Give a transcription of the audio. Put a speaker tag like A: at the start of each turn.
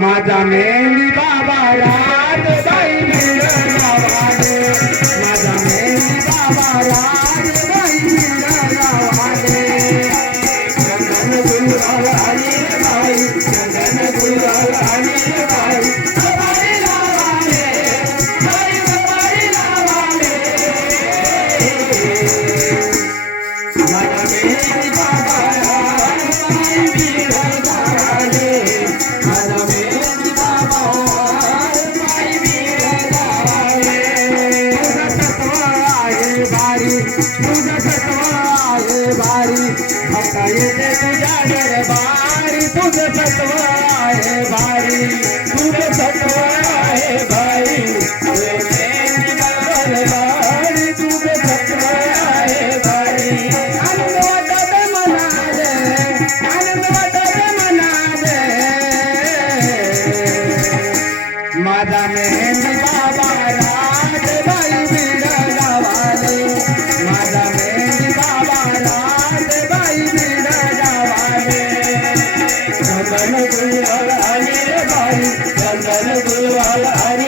A: माझा मेली बाबा राज बाई मिळा गावाने माझा मेली बाबा राज बाई मिळा गावाने चंदन गुलाल आणि बाई चंदन गुलाल आणि बाई दरबारी तुझ सत्वा आले बाई. चंदन गुलवाल आले